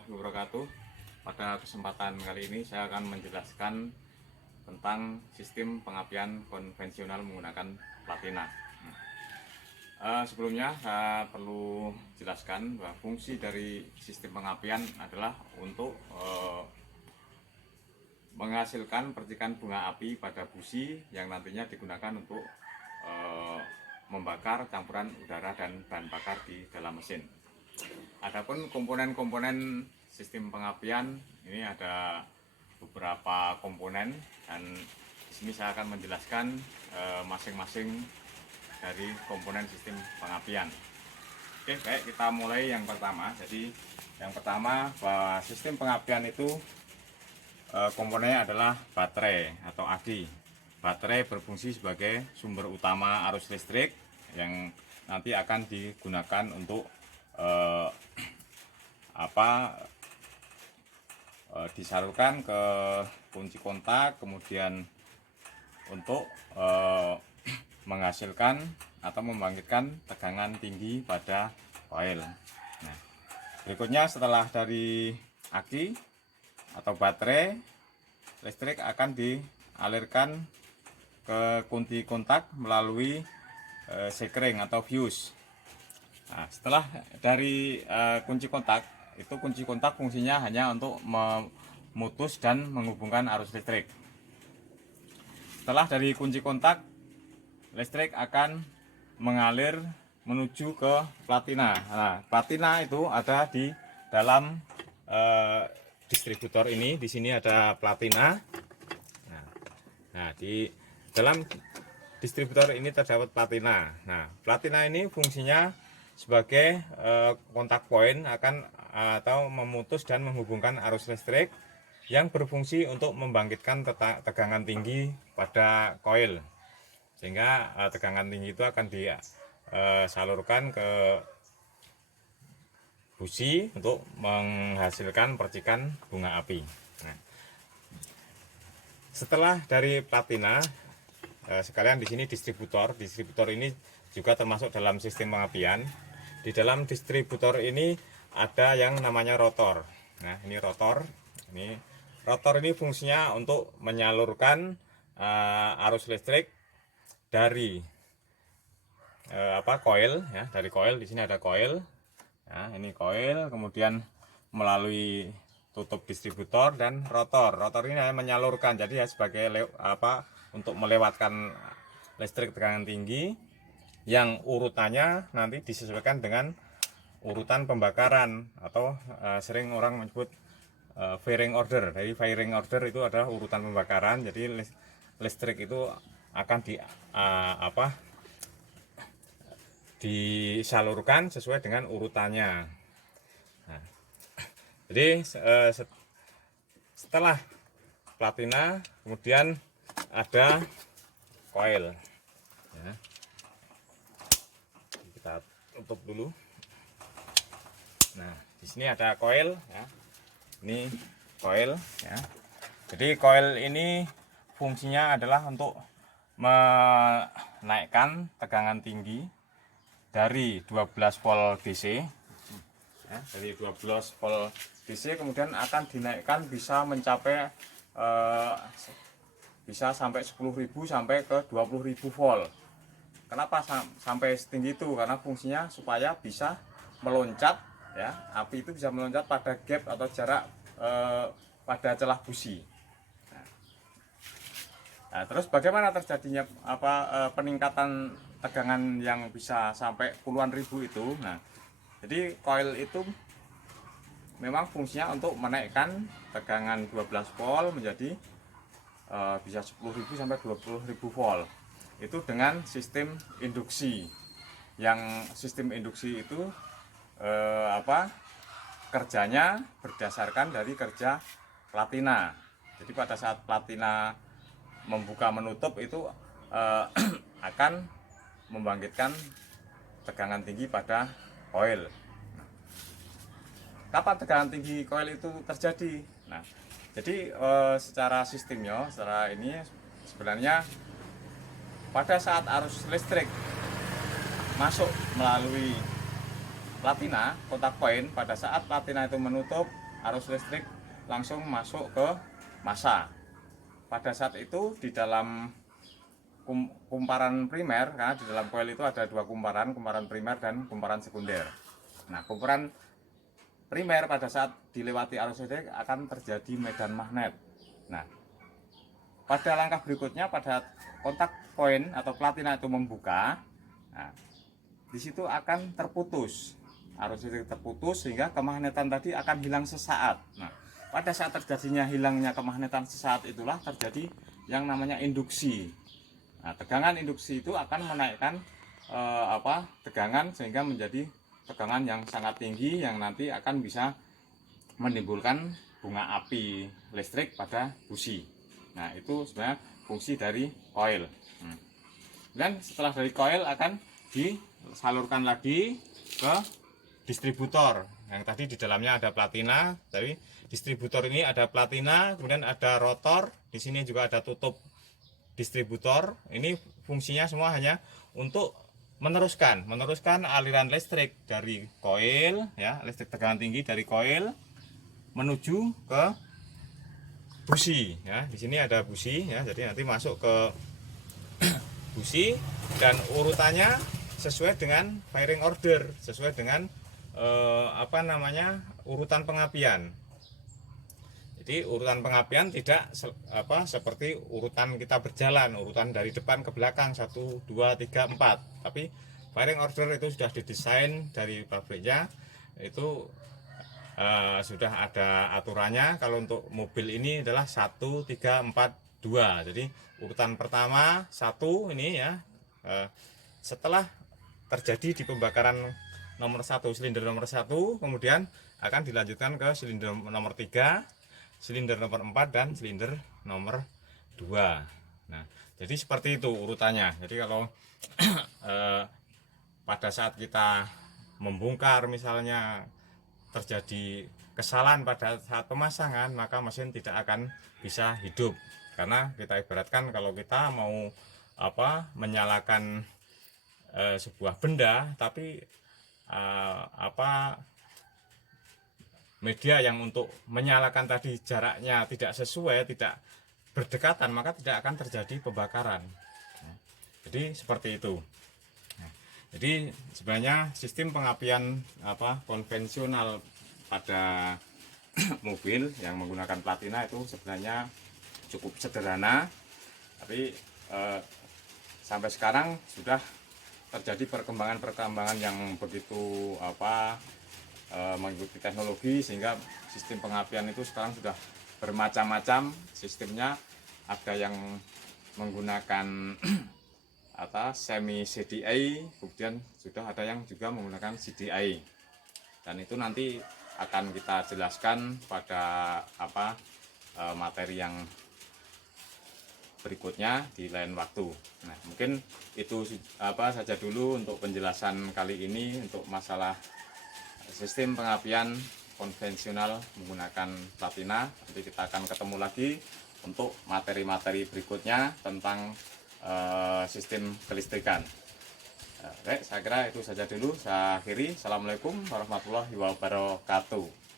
warahmatullahi wabarakatuh. Pada kesempatan kali ini saya akan menjelaskan tentang sistem pengapian konvensional menggunakan platina. Sebelumnya saya perlu jelaskan bahwa fungsi dari sistem pengapian adalah untuk menghasilkan percikan bunga api pada busi yang nantinya digunakan untuk membakar campuran udara dan bahan bakar di dalam mesin. Adapun komponen-komponen sistem pengapian ini ada beberapa komponen, dan di sini saya akan menjelaskan masing-masing dari komponen sistem pengapian. Oke, baik, kita mulai yang pertama. Jadi yang pertama, bahwa sistem pengapian itu komponennya adalah baterai atau aki. Baterai berfungsi sebagai sumber utama arus listrik yang nanti akan digunakan untuk disalurkan ke kunci kontak, kemudian untuk menghasilkan atau membangkitkan tegangan tinggi pada koil. Nah, berikutnya setelah dari aki atau baterai, listrik akan dialirkan ke kunci kontak melalui sekring atau fuse. Nah, setelah dari kunci kontak, itu kunci kontak fungsinya hanya untuk memutus dan menghubungkan arus listrik. Setelah dari kunci kontak, listrik akan mengalir menuju ke platina. Nah, platina itu ada di dalam distributor ini. Di sini ada platina. Nah, di dalam distributor ini terdapat platina. Nah, platina ini fungsinya sebagai kontak point akan atau memutus dan menghubungkan arus listrik yang berfungsi untuk membangkitkan tegangan tinggi pada koil, sehingga tegangan tinggi itu akan disalurkan ke busi untuk menghasilkan percikan bunga api. Nah, setelah dari platina, sekalian di sini distributor ini juga termasuk dalam sistem pengapian. Di dalam distributor ini ada yang namanya rotor. Nah, ini rotor. Rotor ini fungsinya untuk menyalurkan arus listrik dari koil, ya, dari koil. Di sini ada koil. Nah, ini koil, kemudian melalui tutup distributor dan rotor. Rotor ini hanya menyalurkan, jadi ya sebagai untuk melewatkan listrik tegangan tinggi, yang urutannya nanti disesuaikan dengan urutan pembakaran atau sering orang menyebut firing order. Jadi firing order itu adalah urutan pembakaran. Jadi listrik itu akan disalurkan sesuai dengan urutannya. Nah, jadi setelah platina kemudian ada koil. Ya. Kita tutup dulu. Nah, di sini ada koil, ya. Ini koil, ya. Jadi koil ini fungsinya adalah untuk menaikkan tegangan tinggi dari 12 volt DC, ya, dari 12 volt DC kemudian akan dinaikkan bisa mencapai bisa sampai 10.000 sampai ke 20.000 volt. Kenapa sampai setinggi itu? Karena fungsinya supaya bisa meloncat, ya, api itu bisa meloncat pada gap atau jarak pada celah busi. Nah, terus bagaimana terjadinya peningkatan tegangan yang bisa sampai puluhan ribu itu? Nah, jadi koil itu memang fungsinya untuk menaikkan tegangan 12 volt menjadi bisa 10.000 sampai 20.000 volt. Itu dengan sistem induksi. Yang sistem induksi itu kerjanya berdasarkan dari kerja platina. Jadi pada saat platina membuka menutup itu akan membangkitkan tegangan tinggi pada koil. Kapan tegangan tinggi koil itu terjadi? Nah, jadi secara sistemnya, secara ini sebenarnya pada saat arus listrik masuk melalui platina, kontak point, pada saat platina itu menutup, arus listrik langsung masuk ke massa. Pada saat itu di dalam kumparan primer, karena di dalam koil itu ada dua kumparan primer dan kumparan sekunder. Nah, kumparan primer pada saat dilewati arus listrik akan terjadi medan magnet. Nah, pada langkah berikutnya pada kontak poin atau platina itu membuka, nah, di situ akan terputus arus listrik, terputus sehingga kemagnetan tadi akan hilang sesaat. Nah, pada saat terjadinya hilangnya kemagnetan sesaat itulah terjadi yang namanya induksi. Nah, tegangan induksi itu akan menaikkan tegangan sehingga menjadi tegangan yang sangat tinggi yang nanti akan bisa menimbulkan bunga api listrik pada busi. Nah, itu sebenarnya fungsi dari koil. Dan setelah dari koil akan disalurkan lagi ke distributor. Yang tadi di dalamnya ada platina, jadi distributor ini ada platina, kemudian ada rotor, di sini juga ada tutup distributor. Ini fungsinya semua hanya untuk meneruskan aliran listrik dari koil, ya, listrik tegangan tinggi dari koil menuju ke busi, ya. Di sini ada busi, ya, jadi nanti masuk ke busi dan urutannya sesuai dengan firing order, sesuai dengan urutan pengapian. Jadi urutan pengapian tidak seperti urutan kita berjalan, urutan dari depan ke belakang 1, 2, 3, 4. Tapi firing order itu sudah didesain dari pabriknya, itu sudah ada aturannya. Kalau untuk mobil ini adalah 1, 3, 4, 2. Jadi urutan pertama 1 ini, ya, setelah terjadi di pembakaran nomor 1, silinder nomor 1, kemudian akan dilanjutkan ke silinder nomor 3, silinder nomor 4, dan silinder nomor 2. Nah, jadi seperti itu urutannya. Jadi kalau pada saat kita membongkar misalnya terjadi kesalahan pada saat pemasangan, maka mesin tidak akan bisa hidup. Karena kita ibaratkan kalau kita mau menyalakan sebuah benda, tapi media yang untuk menyalakan tadi jaraknya tidak sesuai, tidak berdekatan, maka tidak akan terjadi pembakaran. Jadi seperti itu. Jadi sebenarnya sistem pengapian konvensional pada mobil yang menggunakan platina itu sebenarnya cukup sederhana, tapi sampai sekarang sudah terjadi perkembangan yang begitu mengikuti teknologi, sehingga sistem pengapian itu sekarang sudah bermacam-macam sistemnya. Ada yang menggunakan semi CDI, kemudian sudah ada yang juga menggunakan CDI, dan itu nanti akan kita jelaskan pada materi yang berikutnya di lain waktu. Nah, mungkin itu saja dulu untuk penjelasan kali ini untuk masalah sistem pengapian konvensional menggunakan platina. Nanti kita akan ketemu lagi untuk materi-materi berikutnya tentang sistem kelistrikan. Oke, saya kira itu saja dulu. Saya akhiri. Assalamualaikum warahmatullahi wabarakatuh.